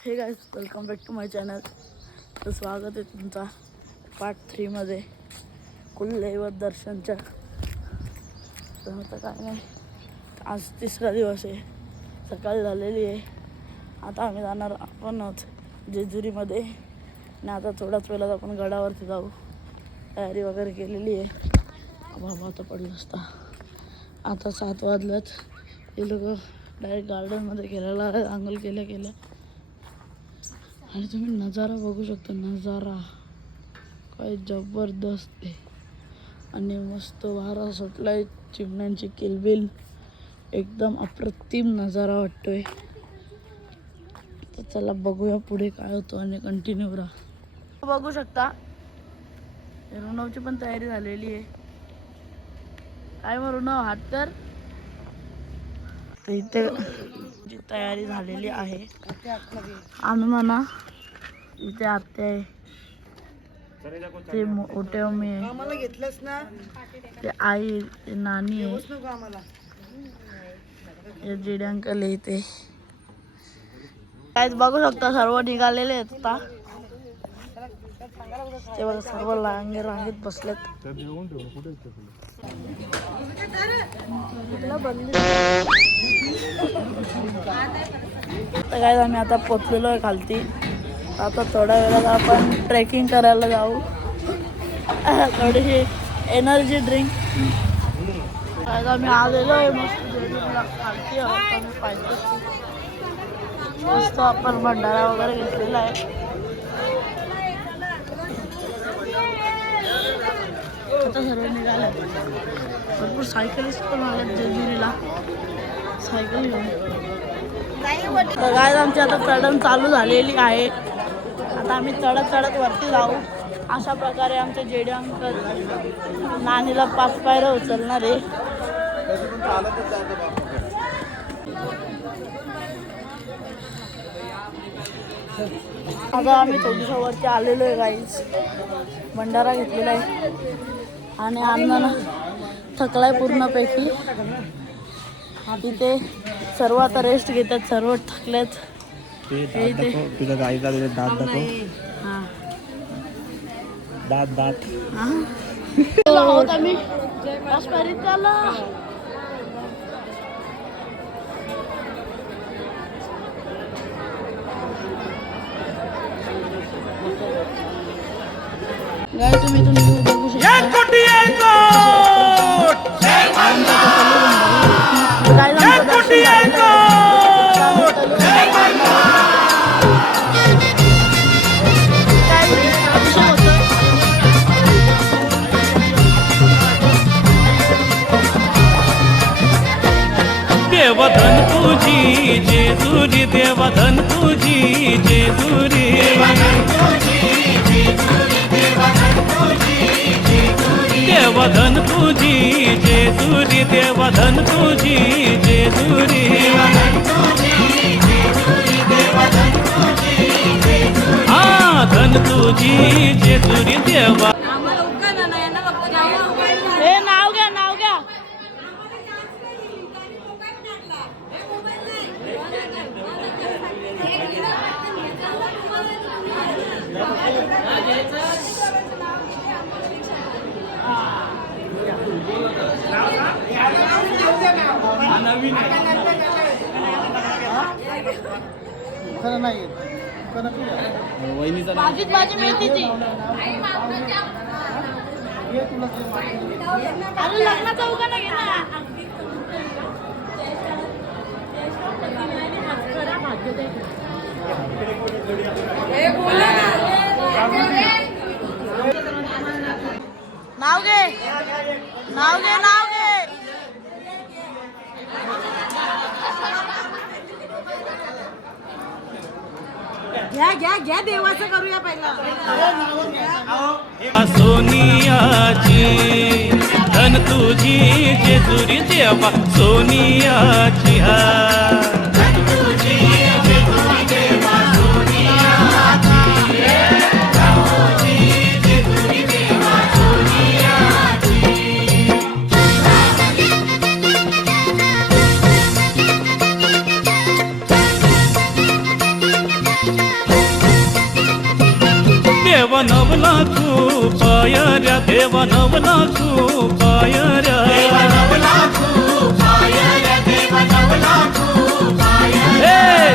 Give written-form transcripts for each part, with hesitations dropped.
हे guys, welcome back to my channel. तर स्वागत आहे तुमचा पार्ट 3 मध्ये कुलदैवत दर्शनच्या. तर आता काय नाही, आज तिसरा दिवस आहे, सकाळ झालेली आहे. आता आम्ही जाणार आपण आहोत जेजुरीमध्ये आणि आता थोड्याच वेळात आपण गडावरती जाऊ. तयारी वगैरे केलेली आहे. बाबा आता पडलं असता. आता 7 वाजल्यात. हे लोक डायरेक्ट गार्डनमध्ये खेळायला आले, आंघोळ केल्या आणि तुम्ही नजारा बघू शकता. नजारा काय जबरदस्त आहे आणि मस्त वारा सुटलाय, चिमण्यांची किलबिल, एकदम अप्रतिम नजारा वाटतोय. तर चला बघूया पुढे काय होतं आणि कंटिन्यू राहा. बघू शकता रुणवची पण तयारी झालेली आहे. काय मग रुणव, हात कर. इथे जी तयारी झालेली आहे. आम्ही म्हणा इथे आत्या आहे, ते मोठे मम्मी आहे, ते आई, ते नानी आहे, हे जेडी अंकल आहे. ते काय बघू शकता सर्व निघालेले आहेत. आता ते बघा सर्व रांगेत बसलेत. तर काय आम्ही आता पोचलेलो आहे खालती. आता थोड्या वेळात आपण ट्रेकिंग करायला जाऊ. थोडीशी एनर्जी ड्रिंक. काय आम्ही आलेलो आहे मस्त जेजुरीला खालती आहोत. आम्ही पाहिजे मस्त आपण भंडारा वगैरे घेतलेला आहे. आता सर्व निघाले. भरपूर सायकलिस्ट पण आले जेजुरीला सायकल घेऊन. तर काय आमची आता चढण चालू झालेली आहे. आता आम्ही चढत वरती जाऊ. अशा प्रकारे आमचे जेडी अंकल नानीला 5 पायऱ्या उचलणार आहे. आता आम्ही थोडीशा वरती आलेलो आहे गाईज. भंडारा घेतलेला आहे आणि अण्णा थकलाय पूर्णपैकी. इथे सर्व आता रेस्ट घेतात, सर्व थकलेत. तुझ्या गाईला दात दाखव. दात आहोत आम्ही काश्मीरीला. गाय तुम्ही इथून बघू शकता. देवधन तुझी जेजुरी, देवधन तुझी जेजुरी, देवधन तुझी जेजुरी, देवधन तुझी जेजुरी, हा धन तुझी जेजुरी देवा. नाव घ्या, नाव घ्या. भाजी मेथीची. अरे लग्नाचा उगा घे ना. नाव घे, नाव घे, नाव घे. घ्या देवाचं करूया पहिला. सोनियाची धन तुझी जेजुरी देवा, सोनियाची हा देवा नवला तू पायऱ्या देवा नवला तू पायऱ्या हे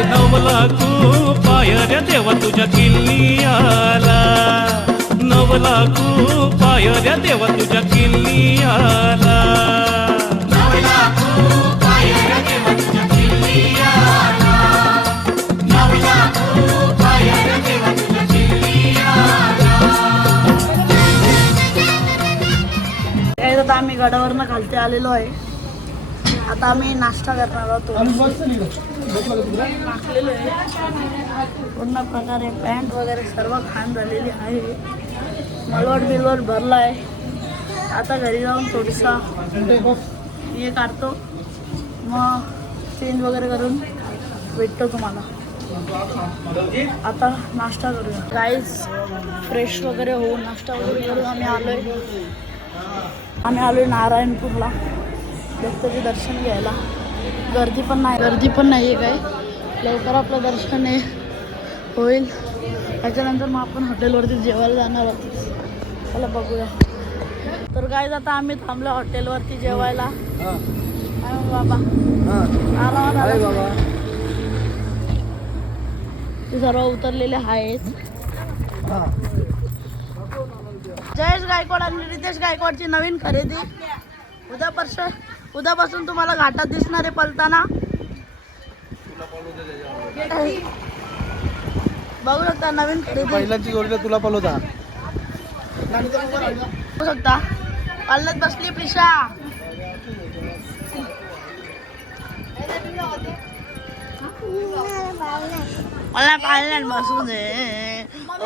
नवला तू पायऱ्या देवा तुझ्या किल्ली आला नवला तू पायऱ्या देवा तुझ्या किल्ली आला आता आम्ही गडावरनं खालती आलेलो आहे. आता आम्ही नाश्ता करणार आहोत. टाकलेलो आहे पूर्ण प्रकारे पॅन्ट वगैरे सर्व घाण झालेली आहे. मलवट बिलवट भरला आहे. आता घरी जाऊन थोडीसा हे काढतो मग चेंज वगैरे करून भेटतो तुम्हाला. आता नाश्ता करूया गाईज. फ्रेश वगैरे होऊन नाश्ता वगैरे करून आम्ही आलोय नारायणपूरला दत्ताचे दर्शन घ्यायला. गर्दी पण नाही आहे काय. लवकर आपलं दर्शन होईल. त्याच्यानंतर मग आपण हॉटेलवरती जेवायला जाणार आहोत. चला बघूया. तर गाईज आता आम्ही थांबलो हॉटेलवरती जेवायला. बाबा आला ते सर्व उतरलेले आहेत. जयेश गायकवाड आणि रितेश गायकवाडची नवीन खरेदी. उद्यापासून तुम्हाला घाटात दिसणारे पलताना बघू शकता. नवीन खरेदी पहिल्याची गोष्ट तुला पलवता बघू शकता. पालत बसली प्रिशा. मला पाळण्यात बसू दे. ओ